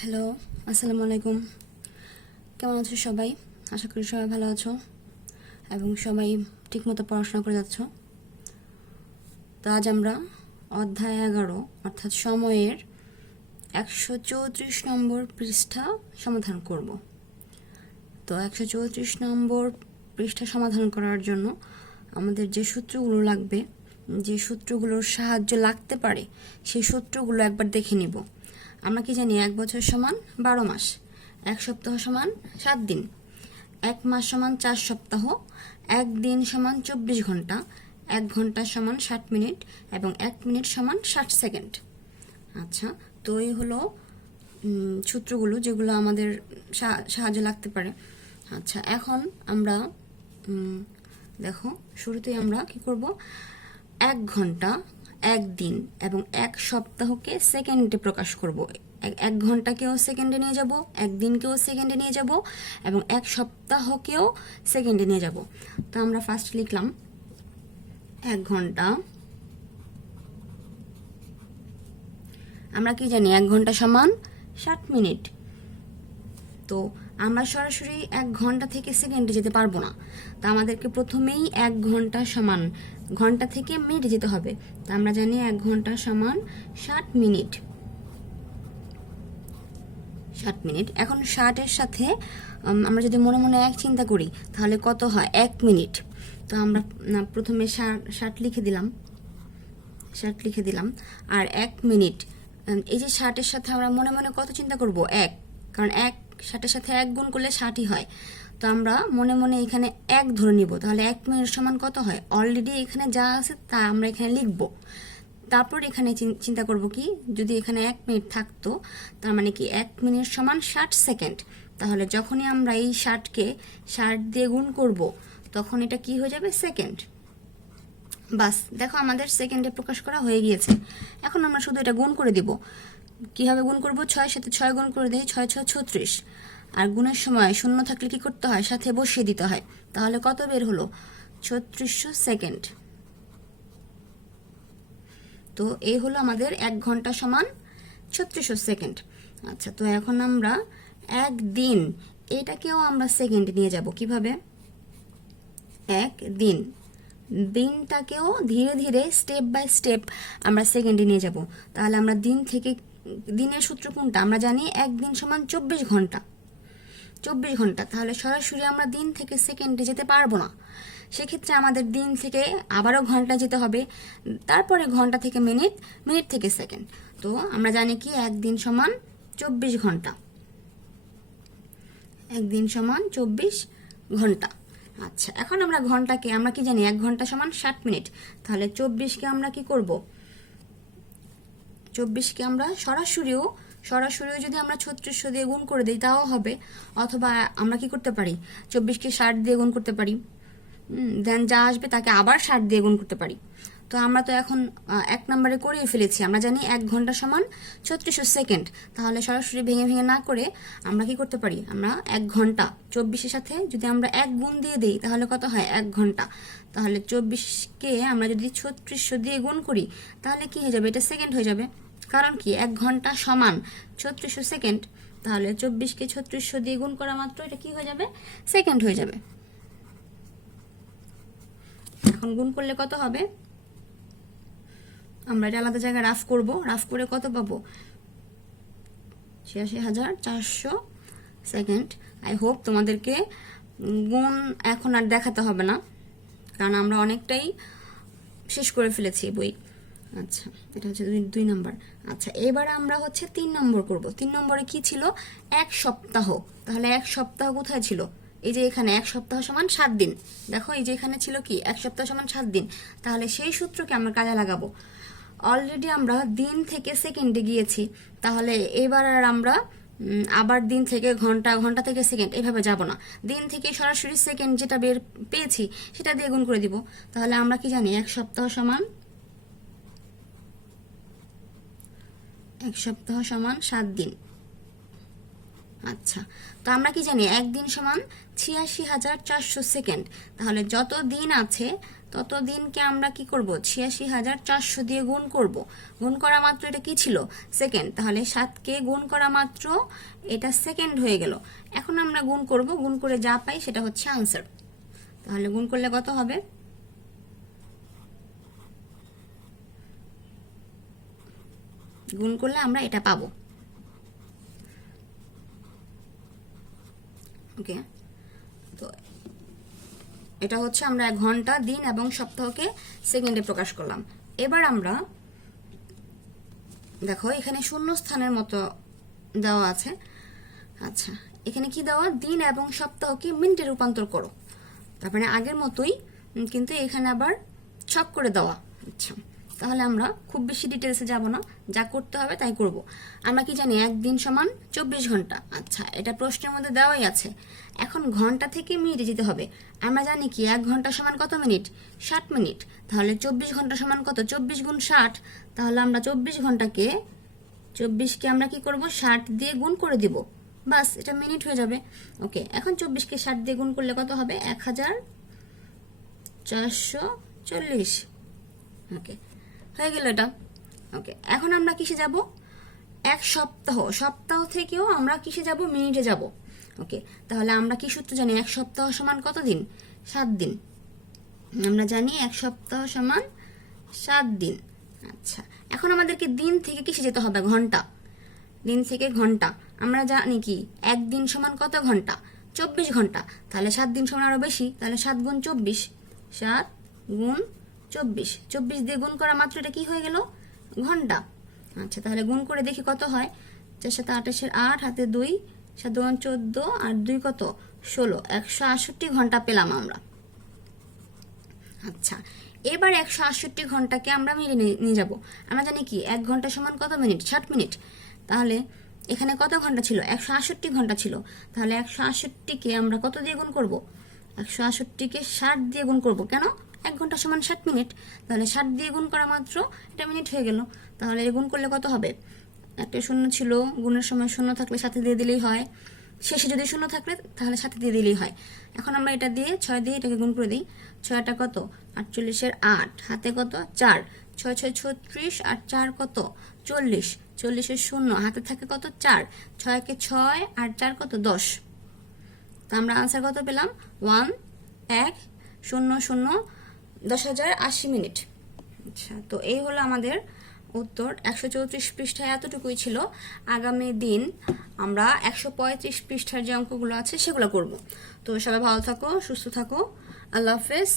Hello, আসসালামু আলাইকুম। কেমন আছো সবাই? আশা করি সবাই ভালো আছো এবং সবাই ঠিকমতো পড়াশোনা করে যাচ্ছ। তো আজ আমরা অধ্যায় এগারো, অর্থাৎ সময়ের একশো চৌত্রিশ নম্বর পৃষ্ঠা সমাধান করব। তো একশো চৌত্রিশ নম্বর পৃষ্ঠা সমাধান করার জন্য আমাদের যে সূত্রগুলো লাগবে, যে সূত্রগুলোর সাহায্য লাগতে পারে, সেই সূত্রগুলো একবার দেখে নিব। আমরা কি জানি এক বছর সমান বারো মাস? এক সপ্তাহ সমান সাত দিন। এক মাস সমান চার সপ্তাহ। এক দিন সমান চব্বিশ ঘণ্টা। এক ঘণ্টা সমান ষাট মিনিট এবং এক মিনিট সমান ষাট সেকেন্ড। আচ্ছা তো এই হলো সূত্রগুলো যেগুলো আমাদের সাহায্য লাগতে পারে। আচ্ছা এখন আমরা দেখো, শুরুতেই আমরা কি করব? এক ঘণ্টা এক দিন এবং এক সপ্তাহকে সেকেন্ডে প্রকাশ করব। এক- ঘন্টাকেও সেকেন্ডে নিয়ে যাব এক দিনকেও সেকেন্ডে নিয়ে যাব এবং এক সপ্তাহকেও সেকেন্ডে নিয়ে যাব। তো আমরা ফার্স্ট লিখলাম, এক ঘণ্টা। আমরা কি জানি, এক ঘণ্টা সমান ষাট মিনিট। তো আমরা সরাসরি এক ঘণ্টা থেকে সেকেন্ডে যেতে পারব না। তা আমাদেরকে প্রথমেই এক ঘণ্টা সমান ঘণ্টা থেকে মিনিটে যেতে হবে। তা আমরা জানি এক ঘণ্টা সমান ষাট মিনিট ষাট মিনিট এখন ষাটের সাথে আমরা যদি মনে মনে এক চিন্তা করি, তাহলে কত হয়? এক মিনিট তো আমরা প্রথমে ষাট লিখে দিলাম। ষাট লিখে দিলাম। আর এক মিনিট এই যে ষাটের সাথে আমরা মনে মনে কত চিন্তা করব? এক। কারণ এক ষাটের সাথে এক গুণ করলে ষাটই হয়। তো আমরা মনে মনে এখানে এক ধরে নিব। তাহলে এক মিনিট সমান কত হয়? অলরেডি এখানে যা আছে তা আমরা এখানে লিখব। তারপর এখানে চিন- চিন্তা করব কি? যদি এখানে এক মিনিট থাকতো, তার মানে কি এক মিনিট সমান ষাট সেকেন্ড। তাহলে যখনই আমরা এই ষাটকে ষাট দিয়ে গুণ করব, তখন এটা কি হয়ে যাবে? সেকেন্ড। বাস, দেখো আমাদের সেকেন্ডে প্রকাশ করা হয়ে গিয়েছে। এখন আমরা শুধু এটা গুণ করে দিব। কীভাবে গুণ করব? ছয় সাথে ছয় গুণ করে দিই, ছয় ছয়, ছত্রিশ। আর গুণের সময় শূন্য থাকলে কি করতে হয়? সাথে বসিয়ে দিতে হয়। তাহলে কত বের হলো? ছত্রিশশো সেকেন্ড। তো এই হলো আমাদের এক ঘণ্টা সমান ছত্রিশশো সেকেন্ড। আচ্ছা তো এখন আমরা এক দিন, এটাকেও আমরা সেকেন্ডে নিয়ে যাব। কীভাবে? এক দিন। দিনটাকেও ধীরে ধীরে, স্টেপ বাই স্টেপ আমরা সেকেন্ডে নিয়ে যাব। তাহলে আমরা দিন থেকে দিনের সূত্র কোনটা? আমরা জানি একদিন সমান চব্বিশ ঘণ্টা। চব্বিশ ঘণ্টা। তাহলে সরাসরি আমরা দিন থেকে সেকেন্ডে যেতে পারব না। সেক্ষেত্রে আমাদের দিন থেকে আবারও ঘণ্টা যেতে হবে। তারপরে ঘণ্টা থেকে মিনিট মিনিট থেকে সেকেন্ড। তো আমরা জানি কি? একদিন সমান চব্বিশ ঘণ্টা। একদিন সমান চব্বিশ ঘণ্টা। আচ্ছা এখন আমরা ঘন্টাকে, আমরা কি জানি? এক ঘণ্টা সমান ষাট মিনিট। তাহলে চব্বিশকে আমরা কি করব? চব্বিশকে আমরা সরাসরিও সরাসরিও যদি আমরা ছত্রিশশো দিয়ে গুণ করে দিই, তাও হবে। অথবা আমরা কি করতে পারি? চব্বিশকে ষাট দিয়ে গুণ করতে পারি। দেন যা আসবে তাকে আবার ষাট দিয়ে গুণ করতে পারি। তো আমরা তো এখন এক নম্বরে করিয়ে ফেলেছি। আমরা জানি এক ঘণ্টা সমান ছত্রিশশো সেকেন্ড। তাহলে সরাসরি ভেঙে ভেঙে না করে আমরা কি করতে পারি? আমরা এক ঘণ্টা, চব্বিশের সাথে যদি আমরা এক গুণ দিয়ে দিই, তাহলে কত হয়? এক ঘণ্টা। তাহলে চব্বিশকে আমরা যদি ছত্রিশশো দিয়ে গুণ করি, তাহলে কি হয়ে যাবে? এটা সেকেন্ড হয়ে যাবে। কারণ কি? এক ঘণ্টা সমান ছত্রিশশো সেকেন্ড। তাহলে চব্বিশকে ছত্রিশশো দিয়ে গুণ করা মাত্র, এটা কি হয়ে যাবে? সেকেন্ড হয়ে যাবে। এখন গুণ করলে কত হবে? আমরা এটা আলাদা জায়গায় রাফ করব। রাফ করে কত পাবো? ছিয়াশি হাজার চারশো সেকেন্ড। আই হোপ তোমাদেরকে গুণ এখন আর দেখাতে হবে না, কারণ আমরা অনেকটাই শেষ করে ফেলেছি বই। আচ্ছা এটা হচ্ছে দুই দুই নম্বর। আচ্ছা এবার আমরা হচ্ছে তিন নম্বর করব। তিন নম্বরে কি ছিল? এক সপ্তাহ। তাহলে এক সপ্তাহ কোথায় ছিল? এই যে এখানে এক সপ্তাহ সমান সাত দিন। দেখো, এই যে এখানে ছিল কি? এক সপ্তাহ সমান সাত দিন। তাহলে সেই সূত্রকে আমরা কাজে লাগাবো। অলরেডি আমরা দিন থেকে সেকেন্ডে গিয়েছি। তাহলে এবার আর আমরা আবার দিন থেকে ঘণ্টা ঘণ্টা থেকে সেকেন্ড এভাবে যাব না। দিন থেকে সরাসরি সেকেন্ড যেটা বের পেয়েছি, সেটা দিয়ে গুণ করে দিব। তাহলে আমরা কি জানি? এক সপ্তাহ সমান এক সপ্তাহ সমান সাত দিন। আচ্ছা তো আমরা কি জানি একদিন সমান ছিয়াশি হাজার চারশো সেকেন্ড। তাহলে যত দিন আছে, তত দিনকে আমরা কি করব? ছিয়াশি হাজার চারশো দিয়ে গুণ করব। গুণ করা মাত্র এটা কি ছিল? সেকেন্ড। তাহলে সাতকে গুণ করা মাত্র এটা সেকেন্ড হয়ে গেল। এখন আমরা গুণ করব। গুণ করে যা পাই সেটা হচ্ছে আনসার। তাহলে গুণ করলে কত হবে? গুণ করলে আমরা এটা পাবো। ওকে তো এটা হচ্ছে আমরা ঘণ্টা, দিন এবং সপ্তাহকে সেকেন্ডে প্রকাশ করলাম। এবার আমরা দেখো, এখানে শূন্য স্থানের মতো দেওয়া আছে। আচ্ছা এখানে কি দেওয়া? দিন এবং সপ্তাহকে মিনিটে রূপান্তর করো। তারপরে আগের মতোই, কিন্তু এখানে আবার ছক করে দেওয়া আচ্ছা তাহলে আমরা খুব বেশি ডিটেলসে যাব না। যা করতে হবে তাই করব। আমরা কি জানি, একদিন সমান চব্বিশ ঘণ্টা। আচ্ছা এটা প্রশ্নের মধ্যে দেওয়াই আছে। এখন ঘণ্টা থেকে মিনিটে যেতে হবে। আমরা জানি কি, এক ঘণ্টা সমান কত মিনিট ষাট মিনিট তাহলে চব্বিশ ঘণ্টা সমান কত? চব্বিশ গুণ ষাট। তাহলে আমরা চব্বিশ ঘন্টাকে, চব্বিশকে আমরা কি করব? ষাট দিয়ে গুণ করে দিব। বাস, এটা মিনিট হয়ে যাবে। ওকে এখন চব্বিশকে ষাট দিয়ে গুণ করলে কত হবে? এক হাজার চারশো চল্লিশ। ওকে হয়ে গেল এটা। ওকে এখন আমরা কিসে যাব? এক সপ্তাহ। সপ্তাহ থেকেও আমরা কিসে যাব? মিনিটে যাব। ওকে তাহলে আমরা কি সূত্র জানি? এক সপ্তাহ সমান কত দিন? সাত দিন। আমরা জানি এক সপ্তাহ সমান সাত দিন। আচ্ছা। এখন আমাদেরকে দিন থেকে কিসে যেতে হবে? ঘণ্টা। দিন থেকে ঘণ্টা। আমরা জানি কি? একদিন সমান কত ঘণ্টা? চব্বিশ ঘণ্টা। তাহলে সাত দিন সমান আরও বেশি। তাহলে সাত গুণ চব্বিশ। সাত গুণ চব্বিশ। চব্বিশ দিয়ে গুণ করা মাত্র এটা কি হয়ে গেল? ঘণ্টা। আচ্ছা তাহলে গুণ করে দেখি কত হয়। চার সাথে আঠাশের আট, হাতে দুই, সাত চোদ্দ আর দুই কত? ষোলো। একশো আটষট্টি ঘণ্টা পেলাম আমরা। আচ্ছা এবার একশো আটষট্টি ঘন্টাকে আমরা নিয়ে- নিয়ে যাব। আমরা জানি কি, এক ঘণ্টা সমান কত মিনিট? ষাট মিনিট। তাহলে এখানে কত ঘণ্টা ছিল? একশো আটষট্টি ঘণ্টা ছিল। তাহলে একশো আটষট্টিকে আমরা কত দিয়ে গুণ করব? একশো আটষট্টিকে ষাট দিয়ে গুণ করব। কেন? এক ঘণ্টা সমান ষাট মিনিট, তাহলে ষাট দিয়ে গুণ করা মাত্র এটা মিনিট হয়ে গেল। তাহলে গুণ করলে কত হবে? একটা শূন্য ছিল, গুণের সময় শূন্য থাকলে সাথে দিয়ে দিলেই হয়। শেষে যদি শূন্য থাকলে, তাহলে সাথে দিয়ে দিলেই হয়। এখন আমরা এটা দিয়ে ছয় দিয়ে এটাকে গুণ করে দিই। ছয়টা কত? আটচল্লিশের আট। হাতে কত? চার। ছয় ছয়, ছত্রিশ। আর চার কত? চল্লিশ। চল্লিশের শূন্য। হাতে থাকে কত? চার। ছয়কে ছয় আর চার কত? দশ। তা আমরা আনসার কত পেলাম? ওয়ান এক, শূন্য শূন্য দশ হাজার আশি মিনিট। আচ্ছা। তো এই হলো আমাদের উত্তর। একশো চৌত্রিশ পৃষ্ঠায় এতটুকুই ছিল। আগামী দিন আমরা একশো পঁয়ত্রিশ পৃষ্ঠার যে অঙ্কগুলো আছে সেগুলো করব। তো সবাই ভালো থাকো সুস্থ থাকো। আল্লাহ হাফেজ।